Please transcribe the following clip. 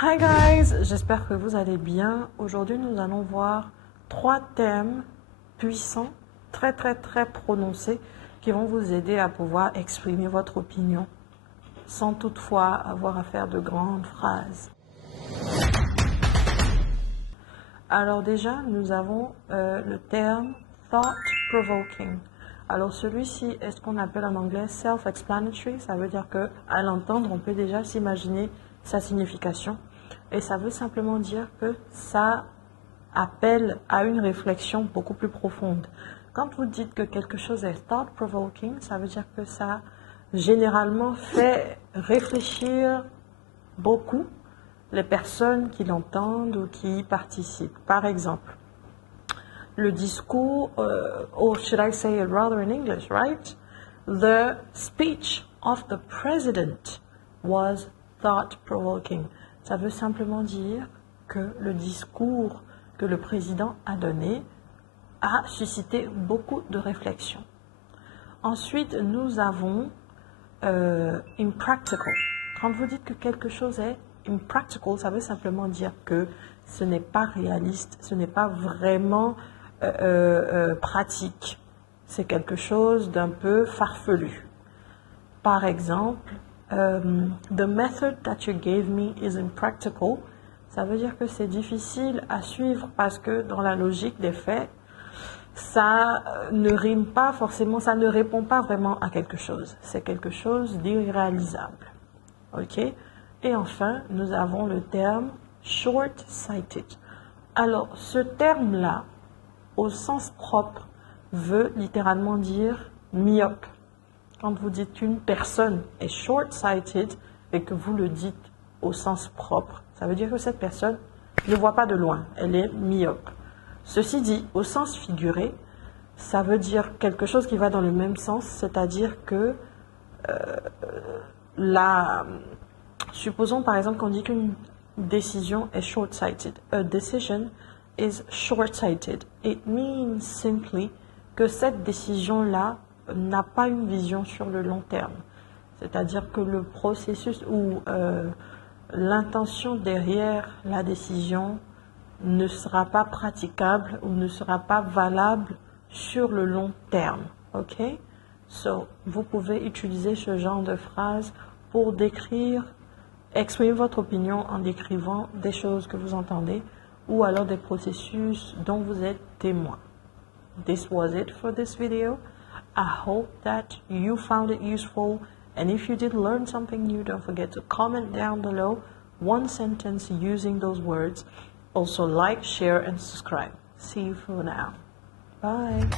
Hi guys, j'espère que vous allez bien. Aujourd'hui, nous allons voir 3 thèmes puissants, très prononcés, qui vont vous aider à pouvoir exprimer votre opinion sans toutefois avoir à faire de grandes phrases. Alors déjà, nous avons le terme thought-provoking. Alors celui-ci est ce qu'on appelle en anglais self-explanatory. Ça veut dire que à l'entendre, on peut déjà s'imaginer sa signification. Et ça veut simplement dire que ça appelle à une réflexion beaucoup plus profonde. Quand vous dites que quelque chose est thought-provoking, ça veut dire que ça généralement fait réfléchir beaucoup les personnes qui l'entendent ou qui y participent. Par exemple, le discours, or should I say it rather in English, right? The speech of the president was thought-provoking. Ça veut simplement dire que le discours que le président a donné a suscité beaucoup de réflexions. Ensuite, nous avons impractical. Quand vous dites que quelque chose est impractical, ça veut simplement dire que ce n'est pas réaliste, ce n'est pas vraiment pratique. C'est quelque chose d'un peu farfelu. Par exemple, the method that you gave me is impractical. Ça veut dire que c'est difficile à suivre parce que dans la logique des faits, ça ne rime pas forcément, ça ne répond pas vraiment à quelque chose. C'est quelque chose d'irréalisable. Ok? Et enfin, nous avons le terme short-sighted. Alors, ce terme-là, au sens propre, veut littéralement dire myope. Quand vous dites qu'une personne est short-sighted et que vous le dites au sens propre, ça veut dire que cette personne ne voit pas de loin, elle est myope. Ceci dit, au sens figuré, ça veut dire quelque chose qui va dans le même sens, c'est-à-dire que supposons par exemple qu'on dit qu'une décision est short-sighted. A decision is short-sighted. It means simply que cette décision-là n'a pas une vision sur le long terme. C'est-à-dire que le processus ou l'intention derrière la décision ne sera pas praticable ou ne sera pas valable sur le long terme. OK? So, vous pouvez utiliser ce genre de phrase pour décrire, exprimer votre opinion en décrivant des choses que vous entendez ou alors des processus dont vous êtes témoin. This was it for this video. I hope that you found it useful, and if you did learn something new, don't forget to comment down below one sentence using those words. Also like, share, and subscribe. See you for now. Bye.